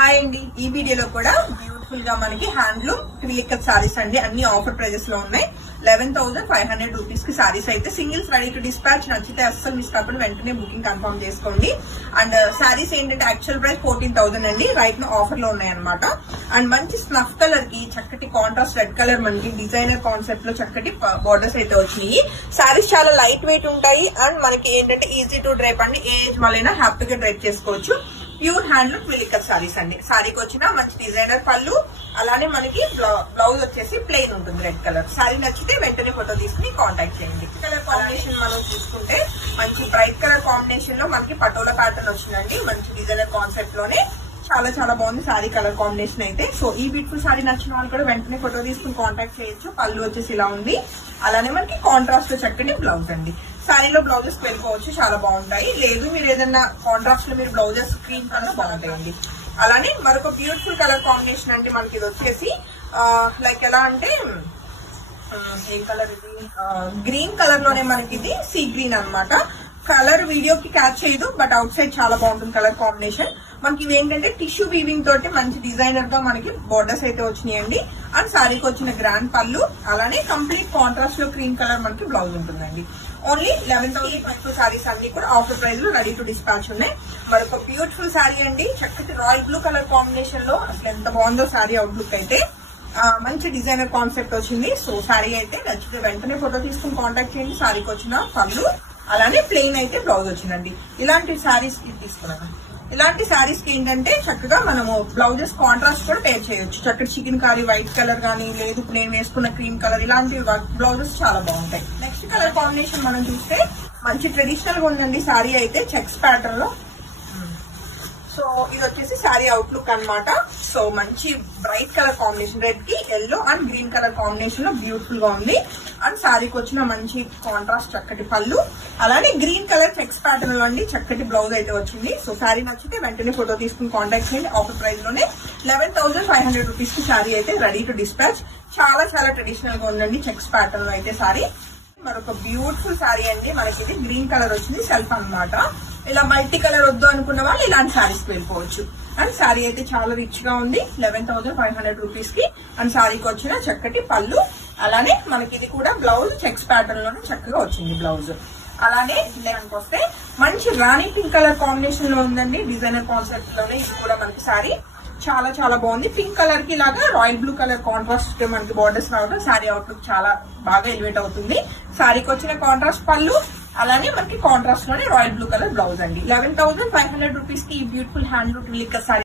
Hi అండి, ఈ వీడియోలో కూడా బ్యూటిఫుల్ గా మనకి హ్యాండ్లూమ్ ట్విలికప్ సారీస్ అండి. అన్ని ఆఫర్ ప్రైజెస్ లో ఉన్నాయి. 11,500 రూపీస్ కి సారీస్ అయితే సింగిల్స్ రెడీ టు డిస్పాచ్. నచ్చితే అస్సలు మిస్ కాకుండా వెంటనే బుకింగ్ కన్ఫర్మ్ చేసుకోండి. అండ్ సారీస్ ఏంటంటే యాక్చువల్ ప్రైస్ 14,000 అండి, రైట్ నో ఆఫర్ లో ఉన్నాయి అనమాట. అండ్ మంచి స్నఫ్ కలర్ కి చక్కటి కాంట్రాస్ట్ రెడ్ కలర్ మనకి డిజైనర్ కాన్సెప్ట్ లో చక్కటి బోర్డర్స్ అయితే వచ్చినాయి. సారీస్ చాలా లైట్ వెయిట్ ఉంటాయి అండ్ మనకి ఏంటంటే ఈజీ టు డ్రైప్ అండి. ఏ ఏజ్ వాళ్ళైనా హ్యాపీగా డ్రైప్ చేసుకోవచ్చు. ప్యూర్ హ్యాండ్లూమ్ ట్విలికప్ సారీస్ అండి. సారీకి వచ్చిన మంచి డిజైనర్ పళ్ళు, అలానే మనకి బ్లౌజ్ వచ్చేసి ప్లెయిన్ ఉంటుంది రెడ్ కలర్. సారీ నచ్చితే వెంటనే ఫోటో తీసుకుని కాంటాక్ట్ చేయండి. కలర్ కాంబినేషన్ మనం చూసుకుంటే మంచి బ్రైట్ కలర్ కాంబినేషన్ లో మనకి పటోలా ప్యాటర్న్ వచ్చిందండి. మంచి డిజైనర్ కాన్సెప్ట్ లోనే చాలా చాలా బాగుంది సారీ కలర్ కాంబినేషన్ అయితే. సో ఈ బ్యూటిఫుల్ సారీ నచ్చిన వాళ్ళు కూడా వెంటనే ఫోటో తీసుకుని కాంటాక్ట్ చేయొచ్చు. పళ్ళు వచ్చేసి ఇలా ఉంది, అలానే మనకి కాంట్రాస్ట్ చక్కటి బ్లౌజ్ అండి. సారీలో బ్లౌజెస్ వెళ్ళిపోవచ్చు, చాలా బాగుంటాయి. లేదు మీరు ఏదైనా కాంట్రాస్ట్ లో మీరు బ్లౌజెస్ స్క్రీన్ కన్నా బాగుంటాయండి. అలానే మరొక బ్యూటిఫుల్ కలర్ కాంబినేషన్ అంటే మనకి ఇది వచ్చేసి లైక్ ఎలా అంటే ఏం కలర్ ఇది, గ్రీన్ కలర్ లోనే మనకి ఇది సీ గ్రీన్ అనమాట. కలర్ వీడియోకి క్యాచ్ చేయదు, బట్ అవుట్ సైడ్ చాలా బాగుంటుంది కలర్ కాంబినేషన్. మనకి ఇవి ఏంటంటే టిష్యూ వీవింగ్ తోటి మంచి డిజైనర్ గా మనకి బోర్డర్స్ అయితే వచ్చినాయండి. అండ్ సారీకి వచ్చిన గ్రాండ్ పళ్ళు, అలానే కంప్లీట్ కాంట్రాస్ట్ లో క్రీమ్ కలర్ మనకి బ్లౌజ్ ఉంటుందండి. ఓన్లీ 11,500 సారీస్ అన్ని కూడా ఆఫర్ ప్రైస్ లో రెడీ టు డిస్పాచ్ ఉన్నాయి. మరొక బ్యూటిఫుల్ సారీ అండి, చక్కటి రాయల్ బ్లూ కలర్ కాంబినేషన్ లో అసలు ఎంత బాగుందో సారీ అవుట్లుక్ అయితే. మంచి డిజైనర్ కాన్సెప్ట్ వచ్చింది. సో సారీ అయితే నచ్చితే వెంటనే ఫోటో తీసుకుని కాంటాక్ట్ చేయండి. సారీకి వచ్చిన పళ్ళు, అలానే ప్లెయిన్ అయితే బ్లౌజ్ వచ్చిందండి. ఇలాంటి సారీస్ తీసుకున్నాను. ఇలాంటి సారీస్ కి ఏంటంటే చక్కగా మనము బ్లౌజెస్ కాంట్రాస్ట్ కూడా పేర్ చేయొచ్చు. చక్కటి చికెన్ కారీ వైట్ కలర్ గానీ, లేదు నేను వేసుకున్న క్రీమ్ కలర్, ఇలాంటి బ్లౌజెస్ చాలా బాగుంటాయి. నెక్స్ట్ కలర్ కాంబినేషన్ మనం చూస్తే మంచి ట్రెడిషనల్ గా ఉందండి సారీ అయితే, చెక్స్ ప్యాటర్న్ లో. సో ఇది వచ్చేసి సారీ అవుట్లుక్ అనమాట. సో మంచి బ్రైట్ కలర్ కాంబినేషన్, రెడ్ కి yellow and green colour combination లో బ్యూటిఫుల్ గా ఉంది. అండ్ సారీకి వచ్చిన మంచి కాంట్రాస్ట్ చక్కటి పళ్ళు, అలానే గ్రీన్ కలర్ చెక్స్ ప్యాటర్న్ లో అండి చక్కటి బ్లౌజ్ అయితే వచ్చింది. సో సారీ నచ్చితే వెంటనే ఫోటో తీసుకుని కాంటాక్ట్ చేయండి. ఆఫర్ ప్రైస్ లోనే 11,500 రూపీస్ కి సారీ అయితే రెడీ టు డిస్పాచ్. చాలా చాలా ట్రెడిషనల్ గా ఉందండి చెక్స్ ప్యాటర్న్ లో అయితే సారీ. మరొక బ్యూటిఫుల్ సారీ అండి, మనకి ఇది గ్రీన్ కలర్ వచ్చింది సెల్ఫ్ అనమాట. ఇలా మల్టీ కలర్ వద్దు అనుకున్న వాళ్ళు ఇలాంటి సారీస్ వెళ్ళిపోవచ్చు. అండ్ సారీ అయితే చాలా రిచ్ గా ఉంది, 11,500 రూపీస్ కి. అండ్ సారీకి వచ్చిన చక్కటి పళ్ళు, అలానే మనకి ఇది కూడా బ్లౌజ్ చెక్స్ ప్యాటర్న్ లోనే చక్కగా వచ్చింది బ్లౌజ్. అలానే నెక్స్ట్ వస్తే మంచి రాణి పింక్ కలర్ కాంబినేషన్ లో ఉందండి, డిజైనర్ కాన్సెప్ట్ లోనే. ఇది కూడా మనకి సారీ చాలా చాలా బాగుంది. పింక్ కలర్ కి ఇలాగా రాయల్ బ్లూ కలర్ కాంట్రాస్ట్ మనకి బార్డర్స్ రావడం సారీ అవుట్లుక్ చాలా బాగా ఎలివేట్ అవుతుంది. సారీకి వచ్చిన కాంట్రాస్ట్ పళ్ళు, అలానే మనకి కాంట్రాస్ట్ లోనే రాయల్ బ్లూ కలర్ బ్లౌజ్ అండి. 11,500 రూపీస్ కి ఈ బ్యూటిఫుల్ హ్యాండ్లూమ్ ట్విలికప్ సారీ